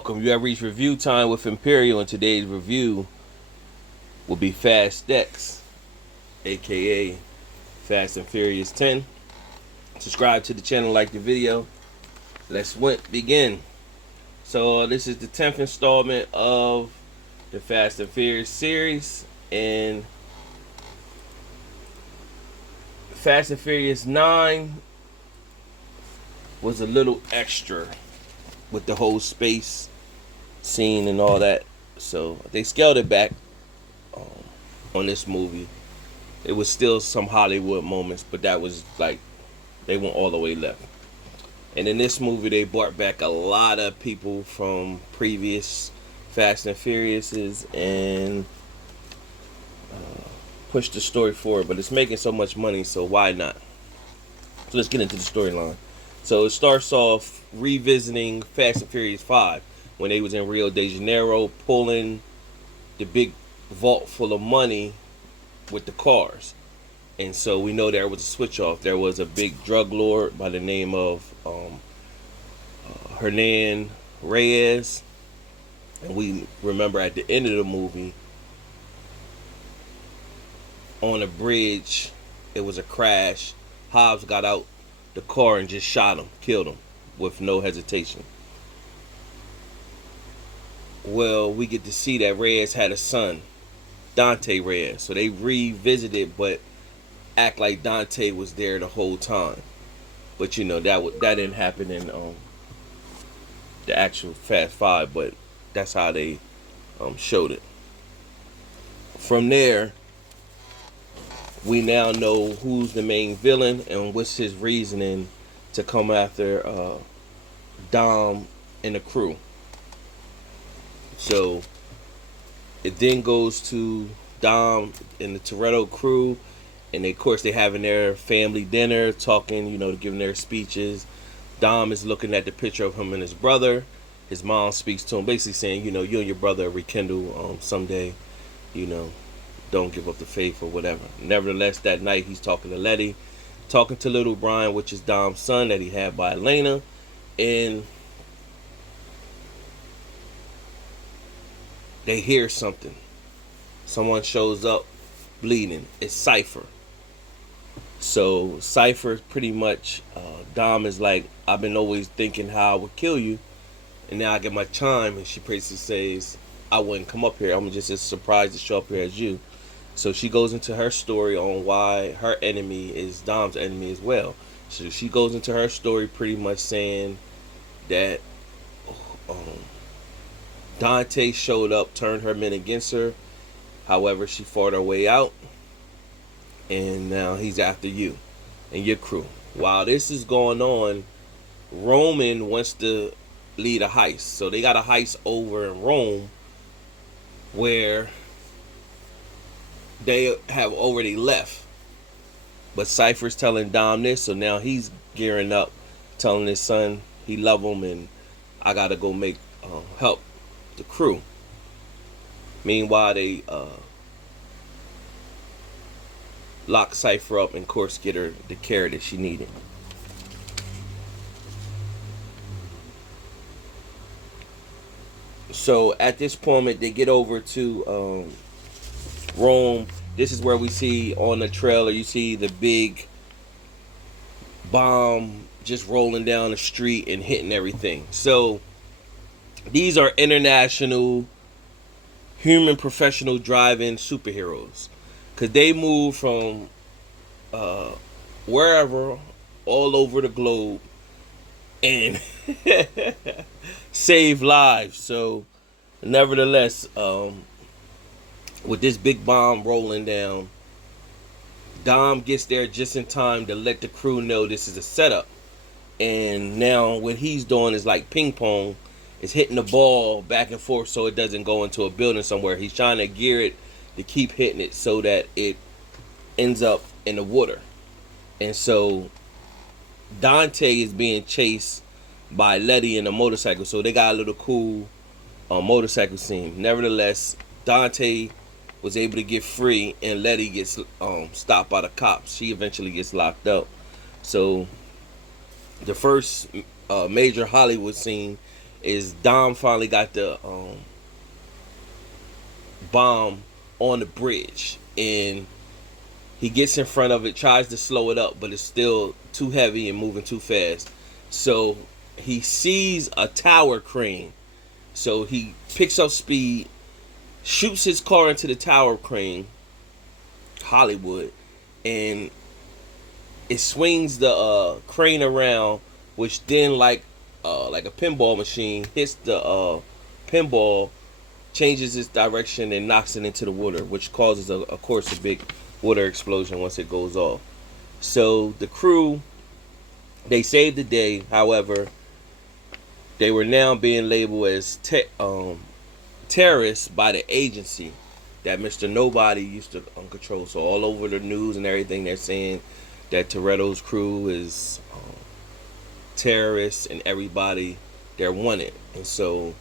Welcome. You have reached review time with Imperial, and today's review will be Fast X, aka Fast and Furious 10. Subscribe to the channel, like the video. Let's begin. So this is the 10th installment of the Fast and Furious series, and Fast and Furious 9 was a little extra with the whole space scene and all that. So they scaled it back on this movie. It was still some Hollywood moments, but that was like they went all the way left. And in this movie, they brought back a lot of people from previous Fast and Furiouses and pushed the story forward. But it's making so much money, so why not? So let's get into the storyline. So it starts off revisiting Fast and Furious 5 when they was in Rio de Janeiro pulling the big vault full of money with the cars. And so we know there was a switch off. There was a big drug lord by the name of Hernan Reyes. And we remember at the end of the movie, on a bridge, it was a crash. Hobbs got out the car and just shot him, killed him with no hesitation. Well, we get to see that Reyes had a son, Dante Reyes. So they revisited, but act like Dante was there the whole time. But you know that didn't happen in the actual Fast 5, but that's how they showed it. From there, we now know who's the main villain and what's his reasoning to come after Dom and the crew. So it then goes to Dom and the Toretto crew, and of course they're having their family dinner, talking, giving their speeches. Dom is looking at the picture of him and his brother. His mom speaks to him, basically saying, you and your brother rekindle someday, don't give up the faith or whatever. Nevertheless, that night he's talking to Letty, talking to little Brian, which is Dom's son that he had by Elena, and they hear something. Someone shows up bleeding. It's Cypher. So Cypher pretty much, Dom is like, I've been always thinking how I would kill you, and now I get my time. And she basically says, I wouldn't come up here. I'm just as surprised to show up here as you. So she goes into her story on why her enemy is Dom's enemy as well. So she goes into her story pretty much saying that Dante showed up, turned her men against her. However, she fought her way out, and now he's after you and your crew. While this is going on, Roman wants to lead a heist. So they got a heist over in Rome where they have already left. But Cypher's telling Dom this, so now he's gearing up, telling his son he love him and I gotta go make help the crew. Meanwhile, they lock Cypher up and, of course, get her the care that she needed. So at this point, they get over to Rome. This is where we see on the trailer, you see the big bomb just rolling down the street and hitting everything. So these are international human professional driving superheroes, because they move from wherever all over the globe and save lives. So nevertheless, with this big bomb rolling down, Dom gets there just in time to let the crew know this is a setup. And now what he's doing is like ping pong, is hitting the ball back and forth so it doesn't go into a building somewhere. He's trying to gear it to keep hitting it so that it ends up in the water. And so Dante is being chased by Letty in a motorcycle. So they got a little cool motorcycle scene. Nevertheless, Dante was able to get free, and Letty gets stopped by the cops. She eventually gets locked up. So the first major Hollywood scene is Dom finally got the bomb on the bridge, and he gets in front of it, tries to slow it up, but it's still too heavy and moving too fast. So he sees a tower crane. So he picks up speed, shoots his car into the tower crane, Hollywood, and it swings the crane around, which then like a pinball machine hits the pinball, changes its direction and knocks it into the water, which causes of course a big water explosion once it goes off. So the crew, they saved the day. However, they were now being labeled as terrorists by the agency that Mr. Nobody used to control. So all over the news and everything, they're saying that Toretto's crew is terrorists and everybody, they're wanted. And so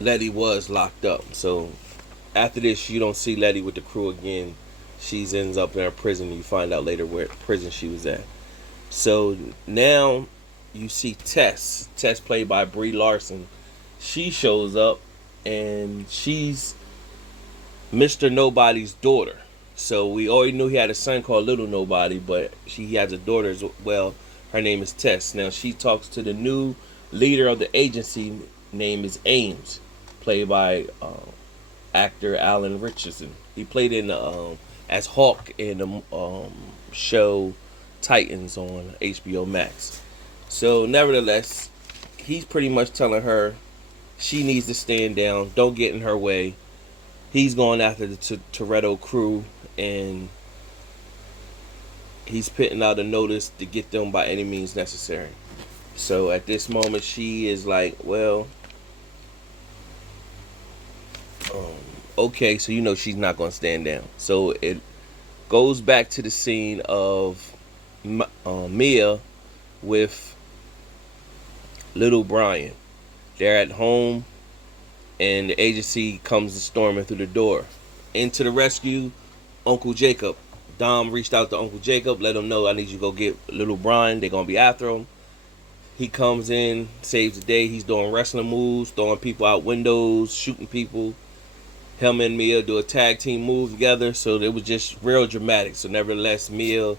Letty was locked up. So after this, you don't see Letty with the crew again. She ends up in a prison. You find out later where prison she was at. So now you see Tess. Tess, played by Brie Larson. She shows up, and she's Mr. Nobody's daughter. So we already knew he had a son called Little Nobody, but he has a daughter as well. Her name is Tess. Now she talks to the new leader of the agency. Name is Ames, played by actor Alan Richardson. He played in as Hawk in the show Titans on HBO Max. So nevertheless, he's pretty much telling her she needs to stand down, don't get in her way. He's going after the Toretto crew, and he's putting out a notice to get them by any means necessary. So at this moment, she is like, well, okay, so you know she's not going to stand down. So it goes back to the scene of Mia with little Brian. They're at home, and the agency comes storming through the door. Into the rescue, Uncle Jacob. Dom reached out to Uncle Jacob, let him know, I need you to go get little Brian. They're going to be after him. He comes in, saves the day. He's doing wrestling moves, throwing people out windows, shooting people. Him and Mia do a tag team move together, so it was just real dramatic. So nevertheless, Mia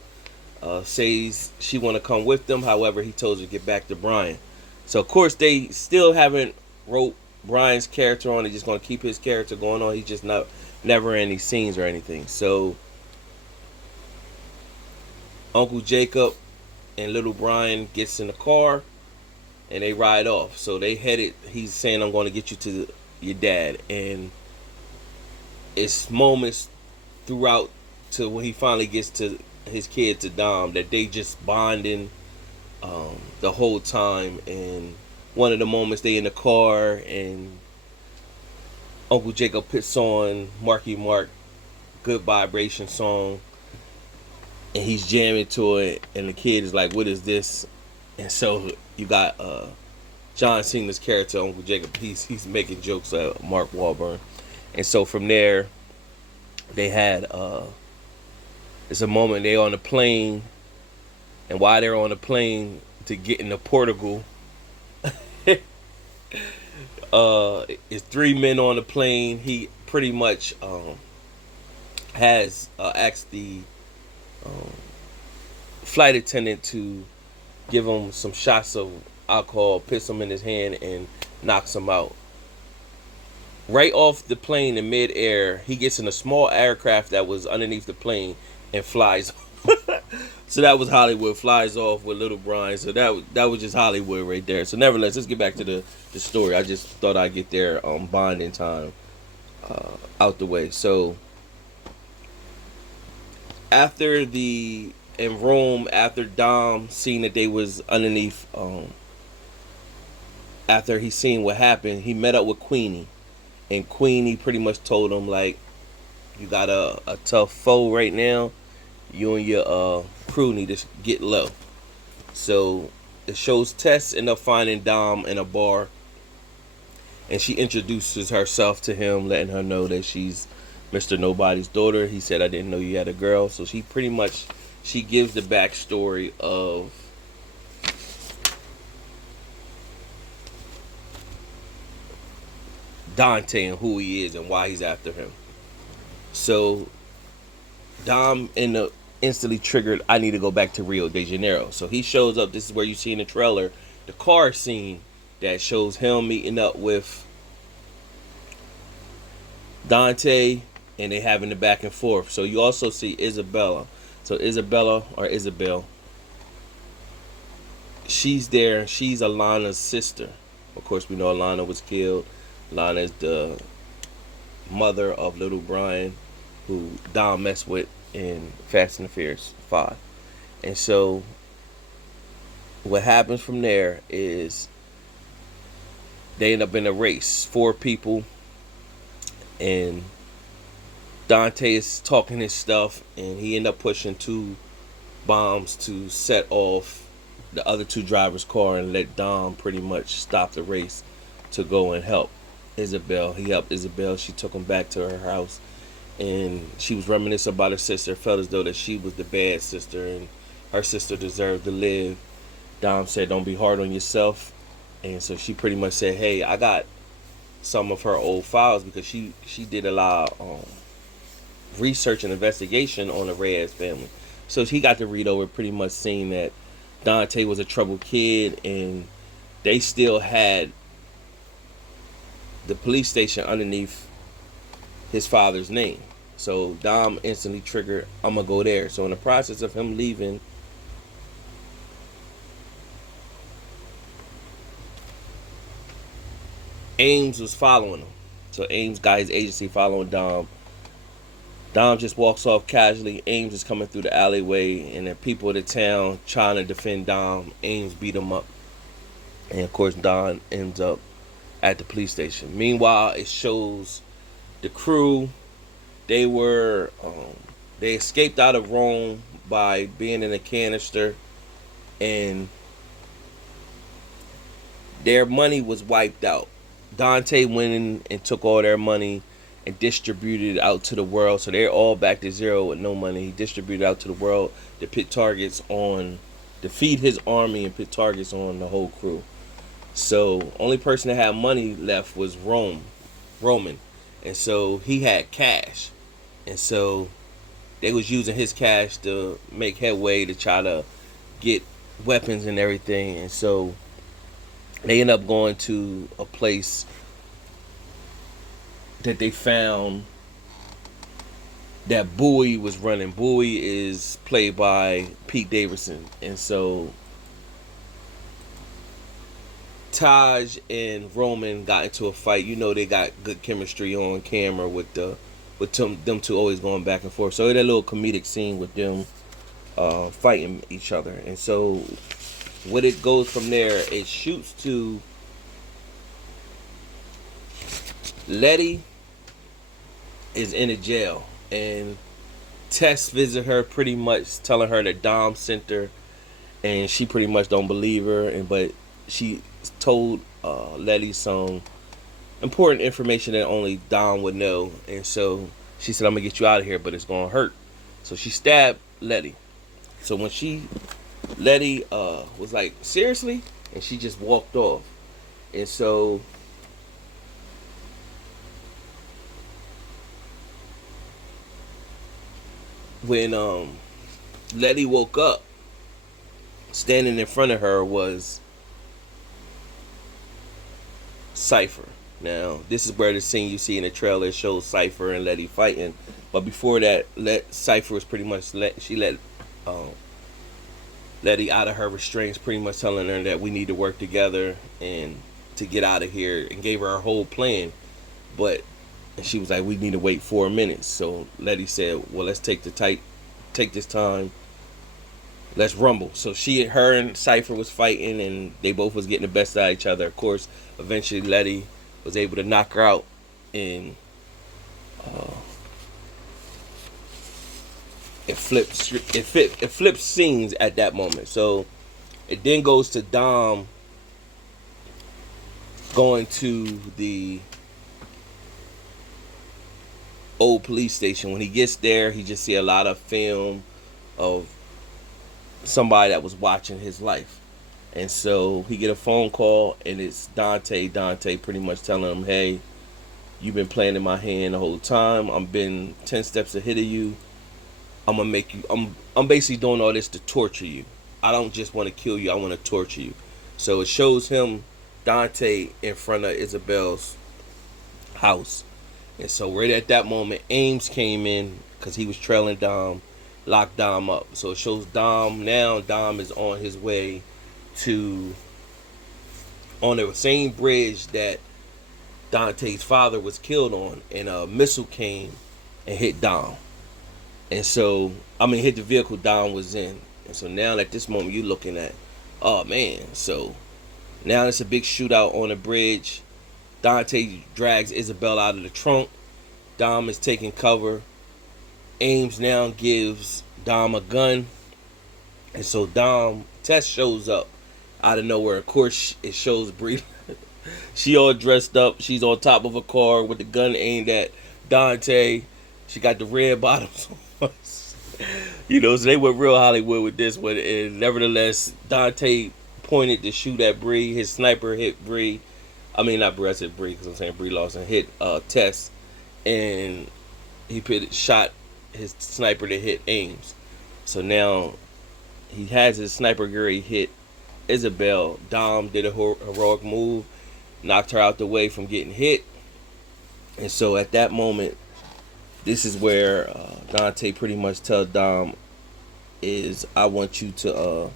says she want to come with them. However, he told her to get back to Brian. So of course they still haven't wrote Brian's character on. They're just going to keep his character going on. He's just never in any scenes or anything. So Uncle Jacob and little Brian gets in the car and they ride off. So they headed, he's saying, I'm going to get you to your dad. And it's moments throughout to when he finally gets to his kid, to Dom, that they just bonding the whole time. And one of the moments they in the car and Uncle Jacob puts on Marky Mark Good Vibration song, and he's jamming to it, and the kid is like, what is this? And so you got John Cena's character, Uncle Jacob, he's making jokes at Mark Wahlberg. And so from there, they had it's a moment they're on the plane, and while they're on the plane to get into Portugal, it's three men on the plane. He pretty much has asked the flight attendant to give him some shots of alcohol, piss him in his hand, and knocks him out. Right off the plane in midair, he gets in a small aircraft that was underneath the plane and flies. So that was Hollywood, flies off with little Brian. So that was just Hollywood right there. So nevertheless, let's get back to the story. I just thought I'd get their bonding time out the way. So after in Rome, after Dom seen that they was underneath, after he seen what happened, he met up with Queenie. And Queenie pretty much told him, like, you got a tough foe right now. You and your crew need to get low. So it shows Tess end up finding Dom in a bar, and she introduces herself to him, letting her know that she's Mr. Nobody's daughter. He said, I didn't know you had a girl. So she pretty much, she gives the backstory of Dante and who he is and why he's after him. So Dom instantly triggered, I need to go back to Rio de Janeiro. So he shows up. This is where you see in the trailer the car scene that shows him meeting up with Dante and they having the back and forth. So you also see Isabella. So Isabella or Isabel, she's there. She's Alana's sister. Of course, we know Alana was killed. Alana is the mother of little Brian, who Dom messed with in Fast and the Furious 5. And so what happens from there is they end up in a race. 4 people, and Dante is talking his stuff, and he end up pushing 2 bombs to set off the other 2 drivers' car and let Dom pretty much stop the race to go and help Isabel. He helped Isabel. She took him back to her house, and she was reminiscing about her sister. Felt as though that she was the bad sister and her sister deserved to live. Dom said, "Don't be hard on yourself," and so she pretty much said, "Hey, I got some of her old files," because she did a lot of research and investigation on the Reyes family. So he got to read over, pretty much seeing that Dante was a troubled kid, and they still had the police station underneath his father's name. So Dom instantly triggered, I'm gonna go there. So in the process of him leaving, Ames was following him. So Ames got his agency following Dom. Dom just walks off casually. Ames is coming through the alleyway, and the people of the town trying to defend Dom. Ames beat him up, and of course Dom ends up at the police station. Meanwhile, it shows the crew. They were they escaped out of Rome by being in a canister, and their money was wiped out. Dante went in and took all their money and distributed it out to the world. So they're all back to zero with no money. He distributed out to the world to pit targets on, to feed his army and pit targets on the whole crew. So only person that had money left was Roman. And so he had cash. And so they was using his cash to make headway to try to get weapons and everything. And so they end up going to a place that they found that Bowie was running. Bowie is played by Pete Davidson. And so Taj and Roman got into a fight. You know, they got good chemistry on camera with them two always going back and forth. So it had a little comedic scene with them fighting each other. And so what it goes from there, it shoots to Letty is in a jail, and Tess visit her, pretty much telling her that Dom sent her, and she pretty much don't believe her, but she told Letty some important information that only Dom would know. And so she said, I'm gonna get you out of here, but it's gonna hurt. So she stabbed Letty. So when Letty was like, seriously? And she just walked off. And so when Letty woke up, standing in front of her was Cypher. Now, this is where the scene you see in the trailer shows Cypher and Letty fighting. But before that, Cypher was pretty much let Letty out of her restraints, pretty much telling her that we need to work together and to get out of here, and gave her whole plan. But and she was like, we need to wait 4 minutes. So Letty said, well, let's take this time. Let's rumble. So her and Cypher was fighting, and they both was getting the best out of each other. Of course, eventually Letty was able to knock her out, and it flips scenes at that moment. So it then goes to Dom going to the old police station. When he gets there, he just see a lot of film of somebody that was watching his life. And so he get a phone call, and it's Dante pretty much telling him, hey, You've been playing in my hand the whole time. I've been 10 steps ahead of you. I'm gonna make you. I'm basically doing all this to torture you. I don't just want to kill you. I want to torture you. So it shows him, Dante, in front of Isabel's house. And so right at that moment, Ames came in because he was trailing Dom, locked Dom up. So it shows Dom now. Dom is on his way to, on the same bridge that Dante's father was killed on, and a missile came and hit Dom. And so, hit the vehicle Dom was in. And so now at this moment, you're looking at, oh man. So now it's a big shootout on the bridge. Dante drags Isabel out of the trunk. Dom is taking cover. Ames now gives Dom a gun. And so Tess shows up out of nowhere. Of course, it shows Bree. She all dressed up. She's on top of a car with the gun aimed at Dante. She got the red bottoms on. So they went real Hollywood with this one. And nevertheless, Dante pointed to shoot at Bree. His sniper hit Bree. Not Bree, I said Bree because I'm saying Bree Lawson hit Tess. And he shot his sniper to hit Ames. So now he has his sniper gear. He hit Isabel. Dom did a heroic move, knocked her out the way from getting hit. And so at that moment, this is where Dante pretty much tells Dom is, I want you to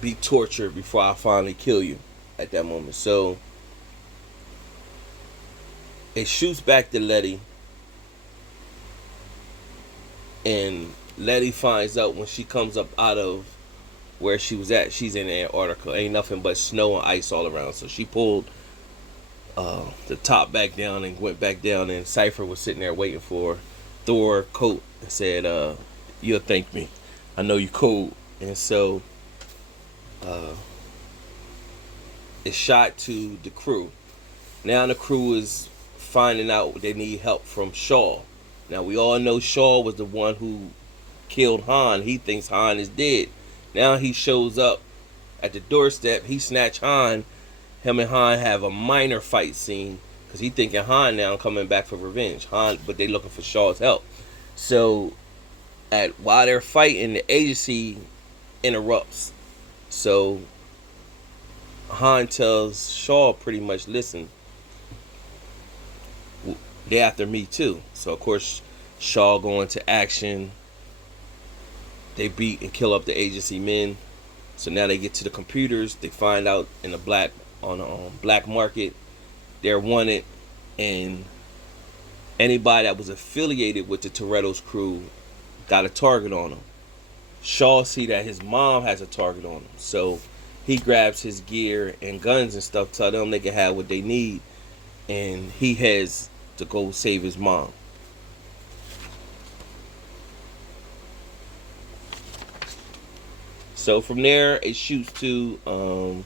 be tortured before I finally kill you at that moment. So it shoots back to Letty, and Letty finds out when she comes up out of where she was at, she's in Antarctica. Ain't nothing but snow and ice all around. So she pulled the top back down and went back down, and Cypher was sitting there waiting for Thor coat and said, you'll thank me. I know you cold. And so it's shot to the crew. Now the crew is finding out they need help from Shaw. Now we all know Shaw was the one who killed Han. He thinks Han is dead. Now he shows up at the doorstep. He snatched Han. Him and Han have a minor fight scene because he thinking Han now coming back for revenge. But they looking for Shaw's help. So while they're fighting, the agency interrupts. So Han tells Shaw pretty much, listen, they're after me too. So of course Shaw go into action. They beat and kill up the agency men. So now they get to the computers. They find out in the black market they're wanted, and anybody that was affiliated with the Toretto's crew got a target on them. Shaw see that his mom has a target on him, so he grabs his gear and guns and stuff, tell them they can have what they need, and he heads to go save his mom. So from there, it shoots to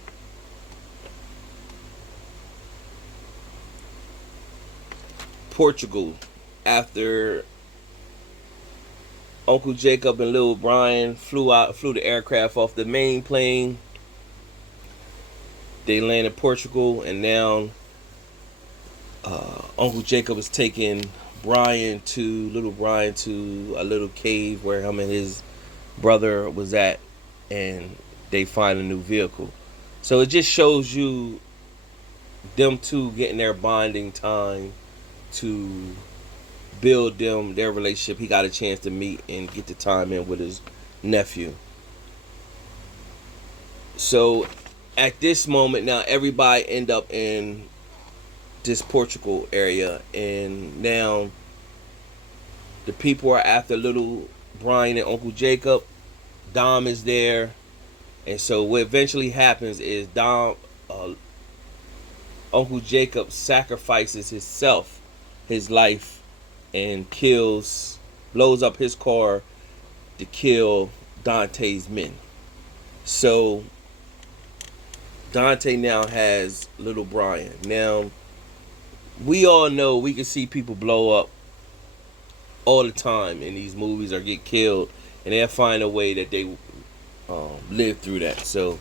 Portugal after Uncle Jacob and Little Brian flew the aircraft off the main plane. They land in Portugal, and now Uncle Jacob is taking Little Brian to a little cave where him and his brother was at, and they find a new vehicle. So it just shows you them two getting their bonding time to build their relationship. He got a chance to meet and get the time in with his nephew. So at this moment now, everybody end up in this Portugal area, and now the people are after Little Brian and Uncle Jacob. Dom is there, and so what eventually happens is Uncle Jacob sacrifices his life, and blows up his car to kill Dante's men. So Dante now has Little Brian. Now we all know we can see people blow up all the time in these movies or get killed, and they'll find a way that they live through that. So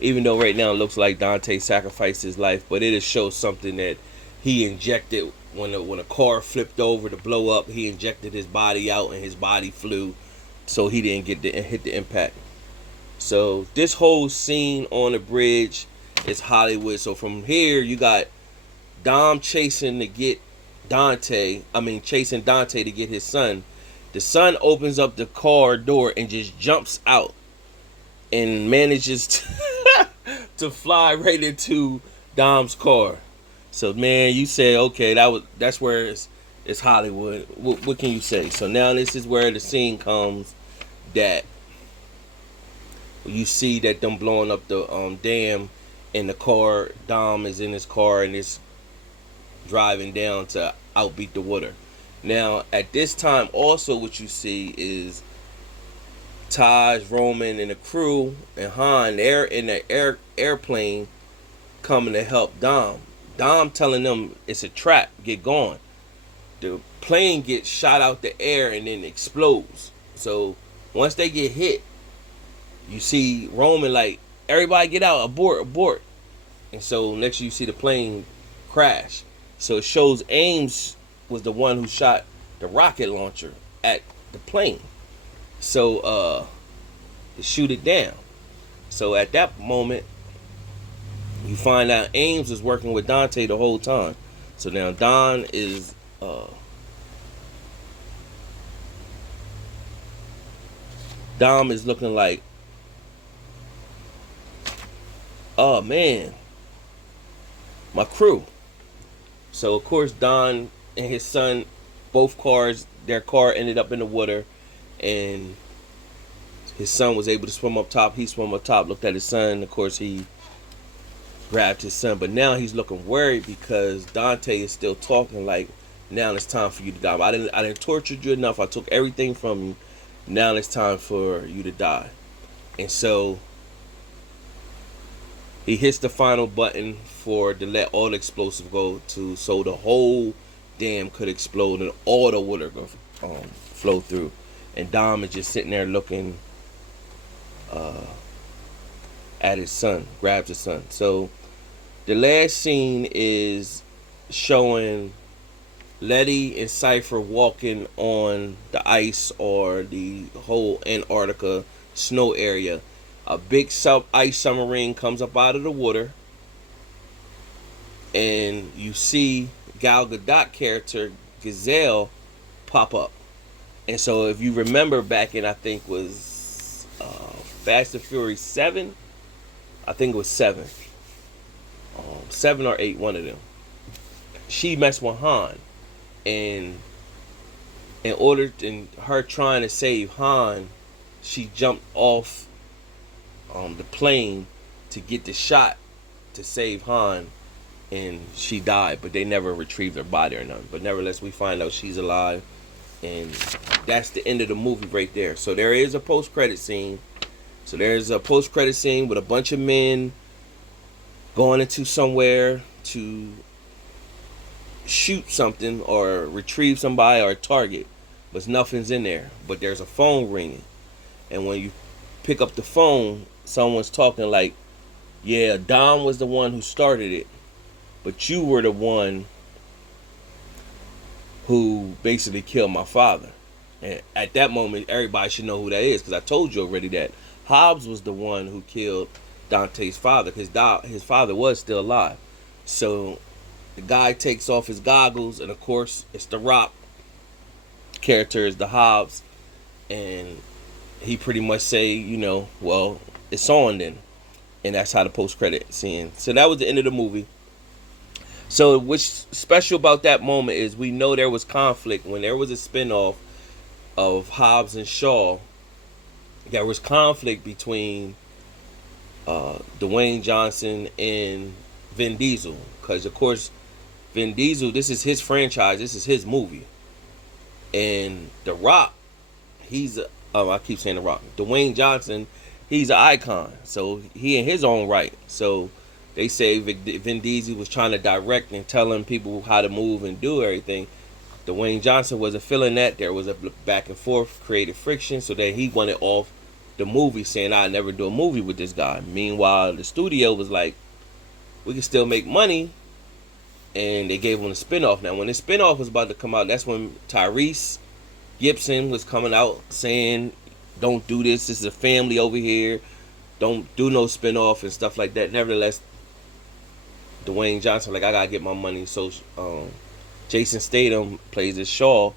Even though right now it looks like Dante sacrificed his life, but it shows something that he injected when a car flipped over to blow up. He injected his body out, and his body flew, so he didn't get to hit the impact. So this whole scene on the bridge is Hollywood. So from here you got Dom chasing Dante to get his son. The son opens up the car door and just jumps out and manages to fly right into Dom's car. So man, you say okay, that's where it's Hollywood. What can you say? So now this is where the scene comes that you see that them blowing up the dam in the car. Dom is in his car and is driving down to outbeat the water. Now at this time also what you see is Taj, Roman, and the crew and Han, they're in the airplane coming to help Dom. Dom telling them it's a trap, get gone. The plane gets shot out the air and then explodes. So once they get hit, you see Roman like, everybody get out, abort. And so next you see the plane crash. So it shows Ames was the one who shot the rocket launcher at the plane. So to shoot it down. So at that moment, you find out Ames was working with Dante the whole time. So now Dom is looking like, oh man, my crew. So of course Don and his son, their car ended up in the water, and his son was able to swim up top. He swam up top, looked at his son. Of course he grabbed his son, but now he's looking worried because Dante is still talking like, now it's time for you to die. I didn't torture you enough. I took everything from you. Now it's time for you to die. And so he hits the final button to let all the explosive go so the whole dam could explode and all the water go flow through. And Dom is just sitting there looking at his son, grabs his son. So the last scene is showing Letty and Cypher walking on the ice or the whole Antarctica snow area. A big ice submarine comes up out of the water, and you see Gal Gadot character Gazelle pop up. And so if you remember back in, I think was Fast and Furious 7, I think it was 7. 7 or 8, one of them. She messed with Han, and in her trying to save Han, she jumped off the plane to get the shot to save Han, and she died, but they never retrieved her body or nothing. But nevertheless, we find out she's alive, and that's the end of the movie right there. So there is a post-credit scene. So there's a post-credit scene with a bunch of men going into somewhere to shoot something or retrieve somebody or a target, but nothing's in there. But there's a phone ringing, and when you pick up the phone, someone's talking like, yeah, Dom was the one who started it, but you were the one who basically killed my father. And at that moment, everybody should know who that is, because I told you already that Hobbs was the one who killed Dante's father, because his father was still alive. So the guy takes off his goggles, and of course it's the Rock character is the Hobbs, and he pretty much say, well, it's on then. And that's how the post-credit scene. So that was the end of the movie. So what's special about that moment is we know there was conflict when there was a spinoff of Hobbs and Shaw. There was conflict between Dwayne Johnson and Vin Diesel, because of course Vin Diesel, this is his franchise, this is his movie, and The Rock, I keep saying The Rock, Dwayne Johnson, he's an icon, so he in his own right. So they say Vin Diesel was trying to direct and telling people how to move and do everything. Dwayne Johnson wasn't feeling that. There was a back and forth, created friction, so that he wanted off the movie, saying I'd never do a movie with this guy. Meanwhile, the studio was like, we can still make money, and they gave him a spinoff. Now, when the spinoff was about to come out, that's when Tyrese Gibson was coming out saying, don't do this. This is a family over here. Don't do no spinoff and stuff like that. Nevertheless, Dwayne Johnson, like, I gotta get my money. So Jason Statham plays as Shaw.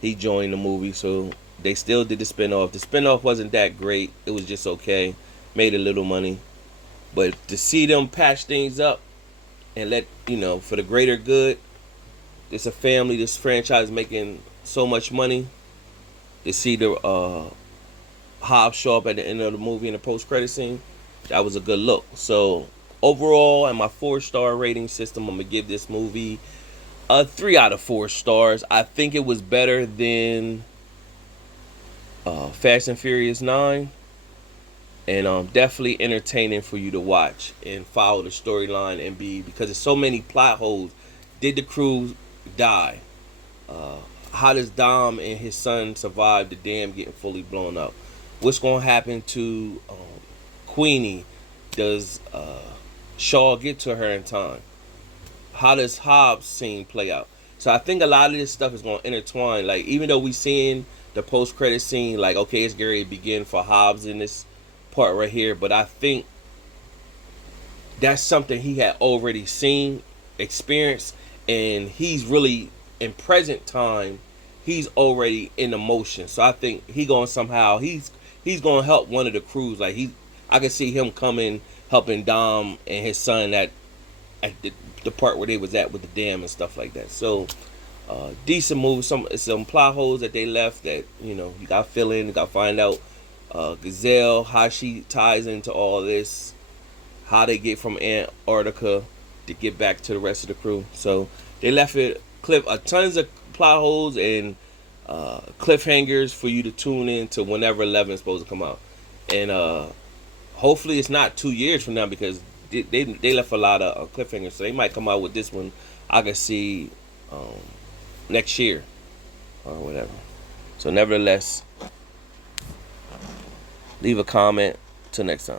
He joined the movie, so they still did the spinoff. The spinoff wasn't that great. It was just okay. Made a little money. But to see them patch things up and let, for the greater good, it's a family, this franchise making so much money. To see the Hobbs show up at the end of the movie in the post-credit scene, that was a good look. So overall, in my 4-star rating system, I'm gonna give this movie a 3 out of 4 stars. I think it was better than Fast and Furious 9, and definitely entertaining for you to watch and follow the storyline and because there's so many plot holes. Did the crew die? How does Dom and his son survive the dam getting fully blown up? What's going to happen to Queenie? Does Shaw get to her in time? How does Hobbs' scene play out? So I think a lot of this stuff is going to intertwine. Like, even though we seeing the post-credit scene, like, okay, it's Gary begin for Hobbs in this part right here, but I think that's something he had already seen, experienced, and he's really in present time. He's already in emotion, so I think he going somehow. He's going to help one of the crews. Like, I can see him coming, helping Dom and his son at the part where they was at with the dam and stuff like that. So decent movie. Some plot holes that they left that you got to fill in. You got to find out Gazelle, how she ties into all this, how they get from Antarctica to get back to the rest of the crew. So they left it tons of plot holes and cliffhangers for you to tune in to whenever 11 is supposed to come out. And hopefully it's not 2 years from now, because they left a lot of cliffhangers. So they might come out with this one. I can see next year or whatever. So nevertheless, leave a comment. Till next time.